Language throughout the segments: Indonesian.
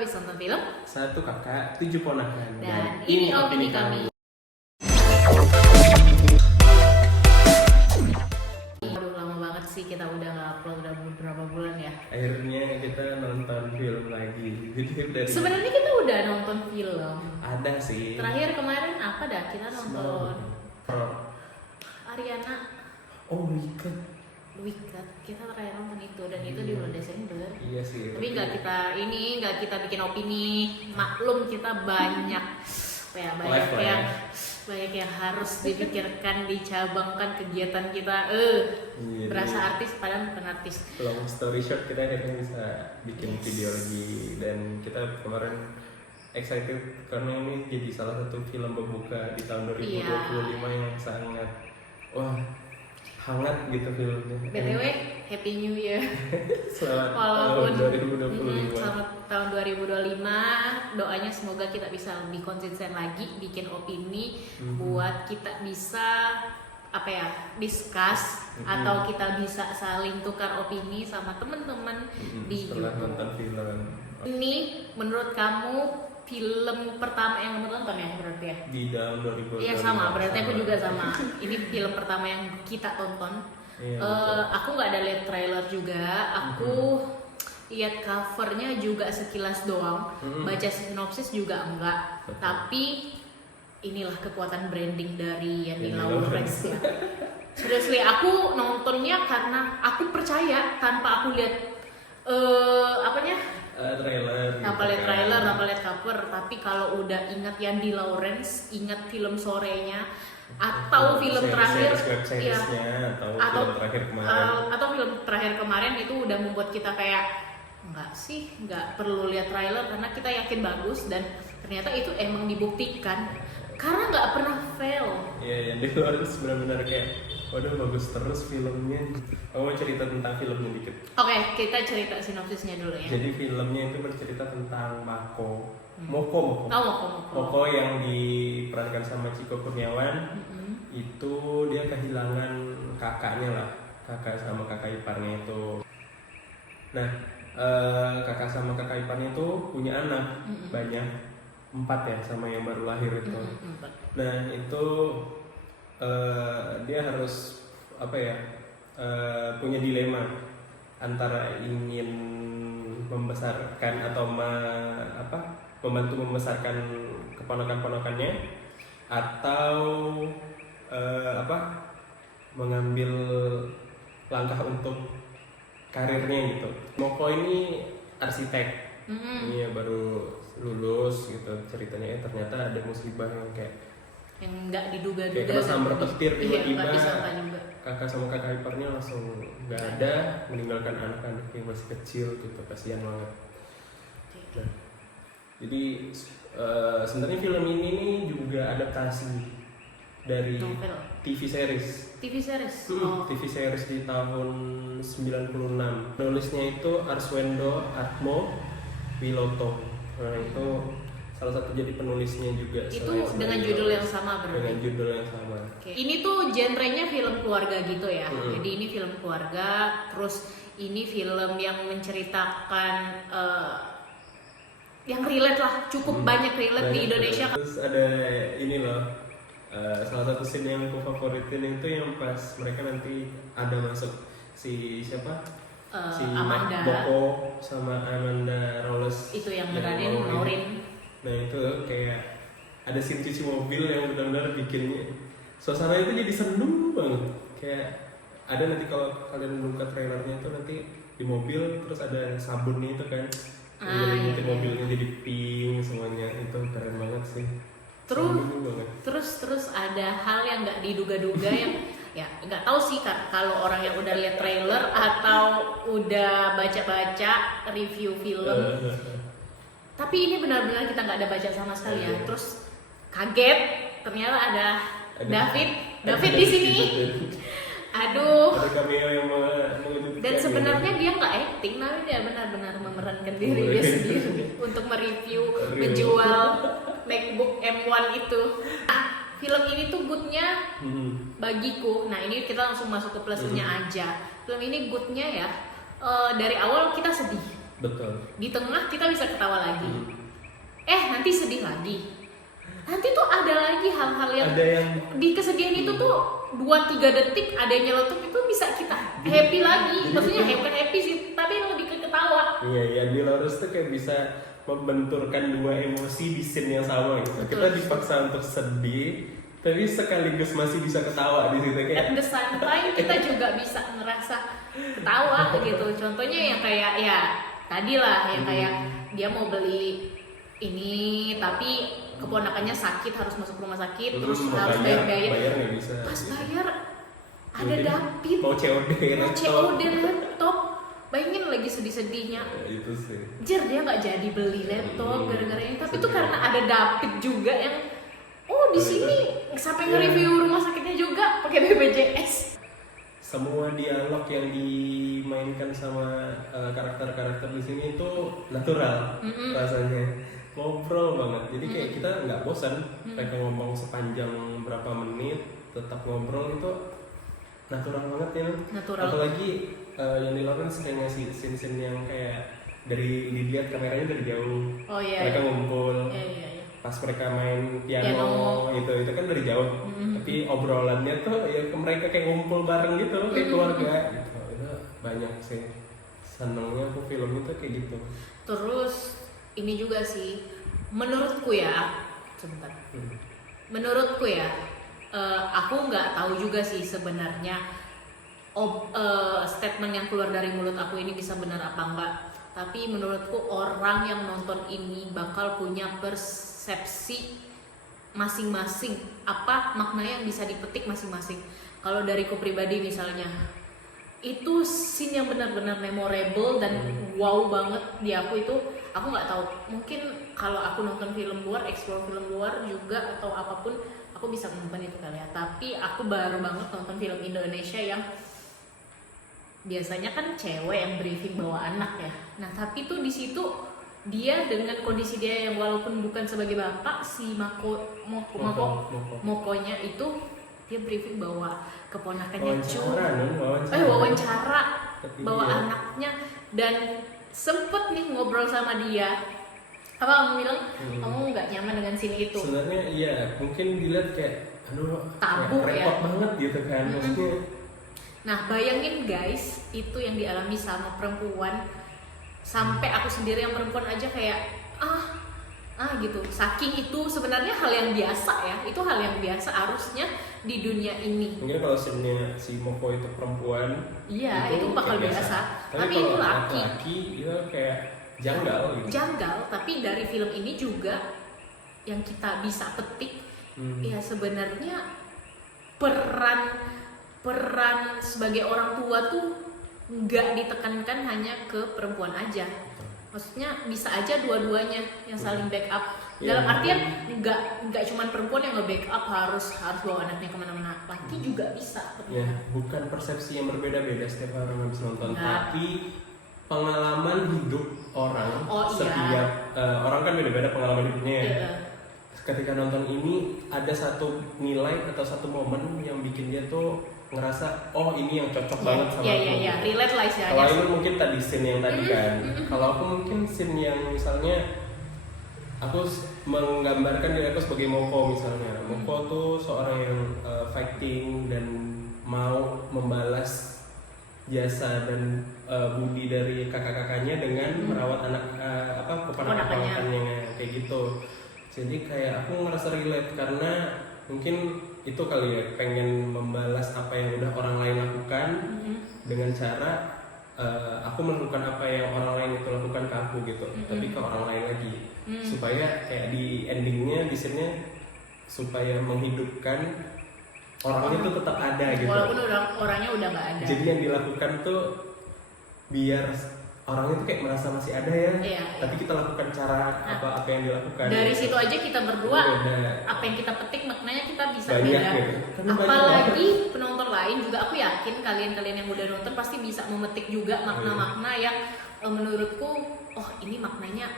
habis nonton film. Satu kakak, 7 ponakan. Dan ini opini kami. Aduh, lama banget sih kita udah nggak upload, udah beberapa bulan ya. Akhirnya kita nonton film lagi. Sebenarnya kita udah nonton film. Ada sih. Terakhir kemarin apa dah? Kita nonton Pro. Ariana Oh, Wicked. kita terakhir nonton itu, dan itu di bulan Desember. Iya sih. Tapi nggak kita bikin opini. Maklum kita banyak yang harus dipikirkan, dicabangkan kegiatan kita. Iya, Berasa artis padahal bukan artis. Long story short, kita akhirnya bisa bikin video lagi, dan kita kemarin excited karena ini jadi salah satu film pembuka di tahun 2025 yang sangat hangat gitu filmnya. BTW, Happy New Year. Selamat Walaupun tahun 2025. Selamat tahun 2025. Doanya semoga kita bisa lebih konsisten lagi bikin opini buat kita bisa discuss atau kita bisa saling tukar opini sama teman-teman di setelah YouTube. nonton film. Ini menurut kamu film pertama yang kamu tonton ya berarti ya? Di tahun 2025. Iya sama, berarti aku juga sama. Ini film pertama yang kita tonton. Iya, Aku nggak ada lihat trailer juga. Aku lihat covernya juga sekilas doang. Baca sinopsis juga enggak. Betul. Tapi inilah kekuatan branding dari Yanni Lawrence ya. Seriously, aku nontonnya karena aku percaya tanpa aku lihat trailer. tanpa lihat trailer, tanpa lihat cover. Tapi kalau udah ingat Yanni Lawrence, ingat film sorenya atau film terakhir atau film terakhir kemarin. Atau film terakhir kemarin itu udah membuat kita kayak nggak perlu lihat trailer karena kita yakin bagus, dan ternyata itu emang dibuktikan karena nggak pernah fail. Iya, yang di luar benar-benar kayak waduh bagus terus filmnya. Aku mau cerita tentang filmnya dikit. Oke, kita cerita sinopsisnya dulu ya. Jadi filmnya itu bercerita tentang Moko yang diperankan sama Chico Kurniawan. Itu dia kehilangan kakak sama kakak iparnya itu. Nah, kakak sama kakak iparnya itu punya anak banyak, 4 ya, sama yang baru lahir itu. Nah itu dia harus punya dilema antara ingin membesarkan atau membantu membesarkan keponakan-ponakannya, atau mengambil langkah untuk karirnya gitu. Moko ini arsitek, ini baru lulus gitu ceritanya. Ternyata ada musibah yang nggak diduga-duga, kayak kena sambar petir tiba-tiba. Kakak sama kakak iparnya langsung nggak ada, meninggalkan anak-anak yang masih kecil gitu. Kasihan banget. Nah, jadi sebenarnya film ini nih juga adaptasi dari novel. TV series. TV series di tahun 96. Penulisnya itu Arswendo Atmo Wiloto. Nah, itu salah satu jadi penulisnya juga. Itu dengan judul yang sama berarti? Dengan judul yang sama. Okay. Ini tuh genrenya film keluarga gitu ya. Jadi ini film keluarga, terus ini film yang menceritakan yang relate lah, cukup banyak relate di Indonesia. Terus ada ini loh, salah satu scene yang aku favoritin itu yang pas mereka nanti ada masuk si siapa? Si Amanda Boko sama Amanda Rawless. Itu yang beranin Laurin. Nah itu kayak ada scene cuci mobil yang benar-benar bikin suasana itu jadi sendu banget. Kayak ada nanti kalau kalian buka trailernya itu nanti di mobil terus ada sabunnya itu kan. Jadi mobilnya jadi pink semuanya, itu keren banget sih. Terus ada hal yang nggak diduga-duga yang ya nggak tahu sih kalau orang yang udah lihat trailer atau udah baca-baca review film. Tapi ini benar-benar kita nggak ada baca sama sekali ya. Terus kaget ternyata ada David di sini. Aduh. Ada cameo yang mengejutkan. Dan sebenarnya dia nggak acting, tapi dia benar-benar memerankan diri dia sendiri untuk mereview, menjual MacBook M1 itu. Film ini tuh goodnya bagiku. Nah ini kita langsung masuk ke plusnya aja. Film ini goodnya ya, dari awal kita sedih. Betul. Di tengah kita bisa ketawa lagi. Nanti sedih lagi. Nanti tuh ada lagi hal-hal yang, di kesedihan itu tuh 2-3 detik ada yang nyeletuk itu bisa kita happy lagi. Maksudnya bukan happy sih, tapi lebih ke ketawa. Iya, di Lawrence tuh kayak bisa membenturkan dua emosi di scene yang sama gitu. Betul. Kita dipaksa untuk sedih, tapi sekaligus masih bisa ketawa di situ kayak. At the same time kita juga bisa ngerasa ketawa gitu. Contohnya yang kayak ya tadi lah, yang kayak dia mau beli ini tapi keponakannya sakit, harus masuk rumah sakit, terus harus bayar nggak bisa. Pas bayar ada David mau COD laptop. Bayangin lagi sedih-sedihnya. Itu sih. Dia nggak jadi beli laptop gara-gara ini. Tapi itu karena ada David juga yang di sini sampai nge-review rumah sakitnya juga pakai BPJS. Semua dialog yang dimainkan sama karakter-karakter di sini itu natural rasanya. Ngobrol banget. Jadi kayak kita nggak bosan. Mereka ngomong sepanjang berapa menit tetap ngobrol itu natural banget ya. Natural. Apalagi yang dilakukan kayak ngasih scene-scene yang kayak dari dilihat kameranya dari jauh. Mereka ngumpul. Iya. Pas mereka main piano. itu kan dari jauh. Tapi obrolannya tuh ya mereka kayak ngumpul bareng gitu, kayak keluarga gitu. Itu banyak sih. Senengnya aku film itu kayak gitu. Terus ini juga sih menurutku ya, sebentar. Menurutku ya, aku nggak tahu juga sih sebenarnya statement yang keluar dari mulut aku ini bisa benar apa enggak. Tapi menurutku orang yang nonton ini bakal punya persepsi masing-masing, apa makna yang bisa dipetik masing-masing. Kalau dariku pribadi misalnya, itu scene yang benar-benar memorable dan wow banget di aku itu. Aku nggak tahu, mungkin kalau aku nonton film luar, explore film luar juga atau apapun, aku bisa nonton itu kali ya. Tapi aku baru banget nonton film Indonesia yang biasanya kan cewek yang briefing bawa anak ya. Nah tapi tuh di situ dia dengan kondisi dia yang walaupun bukan sebagai bapak, si Mokonya itu dia briefing bawa keponakannya wawancara bawa anaknya, dan sempet nih ngobrol sama dia. Apa kamu bilang kamu nggak nyaman dengan scene itu? Sebenarnya iya, mungkin dilihat kayak tabu repot ya, banget gitu kan. Maksudnya. Nah bayangin guys, itu yang dialami sama perempuan. Sampai aku sendiri yang perempuan aja kayak gitu. Saking itu sebenarnya hal yang biasa ya. Itu hal yang biasa harusnya di dunia ini. Mungkin kalau scene-nya si Moko itu perempuan, iya itu bakal biasa. Tapi itu laki itu kayak janggal gitu. Janggal, tapi dari film ini juga yang kita bisa petik ya sebenarnya peran sebagai orang tua tuh nggak ditekankan hanya ke perempuan aja. Maksudnya bisa aja dua-duanya yang saling backup. Dalam artian nggak cuma perempuan yang nge-backup harus bawa anaknya kemana-mana. Laki juga bisa. Ya, bukan persepsi yang berbeda-beda setiap orang habis nonton, tapi pengalaman hidup orang. Setiap orang kan beda-beda pengalaman hidupnya ya. Ketika nonton ini ada satu nilai atau satu momen yang bikin dia tuh ngerasa ini yang cocok banget sama aku. Iya, relate lah istilahnya. Kalau ini mungkin tadi scene yang tadi kan. Kalau aku mungkin scene yang misalnya aku menggambarkan diri aku sebagai Moko misalnya. Moko tuh seorang yang fighting dan mau membalas jasa dan budi dari kakak-kakaknya dengan merawat anak keponakan-keponakannya kayak gitu. Jadi kayak aku ngerasa relate karena mungkin itu kali ya, pengen membalas apa yang udah orang lain lakukan dengan cara aku melakukan apa yang orang lain itu lakukan ke aku gitu, tapi ke orang lain lagi supaya kayak di endingnya di sini supaya menghidupkan orangnya tuh tetap ada gitu. Walaupun orangnya udah nggak ada. Jadi yang dilakukan tuh biar orangnya tuh kayak merasa masih ada ya. Tapi kita lakukan cara apa yang dilakukan. Dari situ aja kita berdua apa yang kita petik maknanya kita bisa banyak, beda. Gitu. Apalagi penonton lain juga, aku yakin kalian yang udah nonton pasti bisa memetik juga makna-makna yang menurutku ini maknanya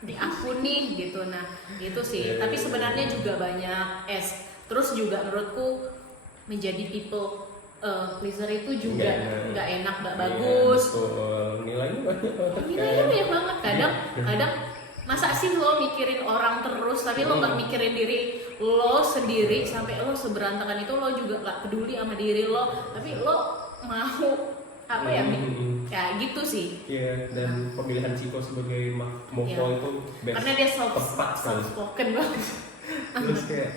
di aku nih gitu. Nah itu sih. Tapi sebenarnya juga banyak terus juga menurutku menjadi people Pleaser itu juga nggak enak, nggak Iya, bagus. betul. Nilainya banyak banget. Nilainya banyak banget. Kadang masa sih lo mikirin orang terus tapi lo nggak mikirin diri lo sendiri, sampai lo seberantakan itu lo juga nggak peduli sama diri lo, tapi lo mau apa ya ya gitu sih. Iya, dan pemilihan Chico sebagai Moko Iya. itu best. Karena dia tepat sekali. soft spoken banget. Terus kayak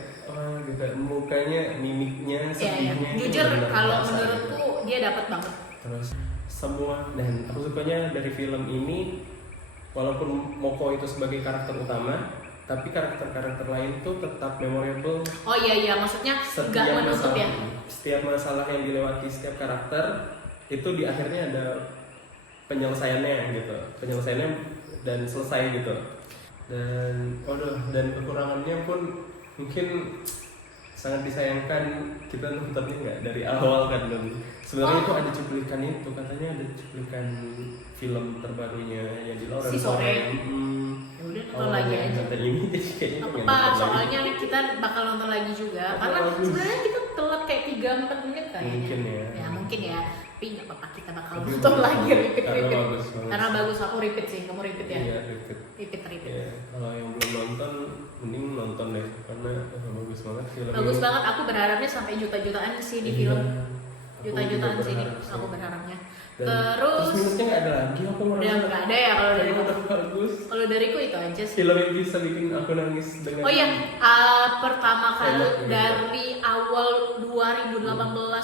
gitu, mukanya, mimiknya, Iya, sedihnya itu jujur benar-benar kalau kerasa menurutku gitu. dia dapat banget. Terus semua, dan aku sukanya dari film ini, walaupun Moko itu sebagai karakter utama, tapi karakter-karakter lain tuh tetap memorable. Oh iya maksudnya nggak menutup ya. Setiap masalah yang dilewati setiap karakter itu di akhirnya ada penyelesaiannya gitu, dan selesai gitu. Dan kekurangannya pun mungkin sangat disayangkan, kita nontonnya nggak dari awal kan, dan sebenarnya itu ada cuplikan, itu katanya ada cuplikan film terbarunya yang di Lawrence. Si Sore. Ya udah nonton lagi aja. Nonton ini jadi kayaknya Apa pengen apa, nonton lagi. soalnya kita bakal nonton lagi juga karena Bagus. sebenarnya kita telat kayak 3-4 menit kayaknya. Mungkin ya. Ya mungkin ya, tapi nggak apa-apa, kita bakal Tapi nonton bagus. lagi repeat. Karena bagus. Aku repeat sih, kamu repeat ya? Iya, repeat. Repeat. Iya, kalau yang belum nonton mending nonton deh, karena bagus banget film Bagus ini. banget, aku berharapnya sampai juta-jutaan sih di Iya. film. Aku Juta-jutaan juga sih berharap aku sih. berharapnya. Dan Terus minusnya nggak ada lagi, aku udah merasa nggak ada ya kalau dari film aku. bagus. Kalau dariku itu aja sih. Film yang bisa bikin aku nangis dengan. Oh iya, pertama kali Enak, gitu. dari awal 2018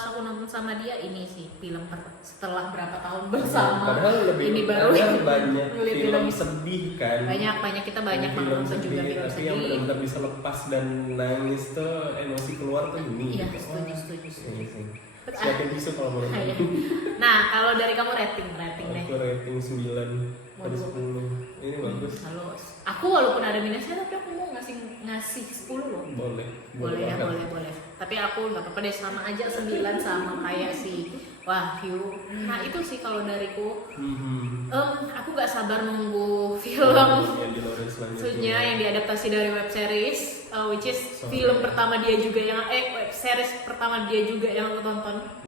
aku nonton sama dia ini sih film setelah berapa tahun bersama. Padahal lebih ini baru ada banyak Lihat film film. sedih kan. banyak kita banyak nonton juga film tapi yang sedih. benar-benar bisa lepas dan nangis tuh, emosi keluar tuh ini. Iya, gitu. setuju. Iya sih. Siapin tisu kalau mau Ah, iya. nonton. Nah, kalau dari kamu rating deh. Aku rating 9 dari Waduh. 10. Ini bagus. Kalau aku walaupun ada minusnya tapi aku mau ngasih 10 loh. Boleh. Boleh ya, banget. boleh. Tapi aku nggak apa-apa deh, sama aja 9 sama kayak si Wahyu. Nah, itu sih kalau dariku. Aku nggak sabar nunggu film Yang di Lawrence maksudnya yang diadaptasi dari web series, which is Sorry. film pertama dia juga yang web series pertama dia juga yang aku tonton.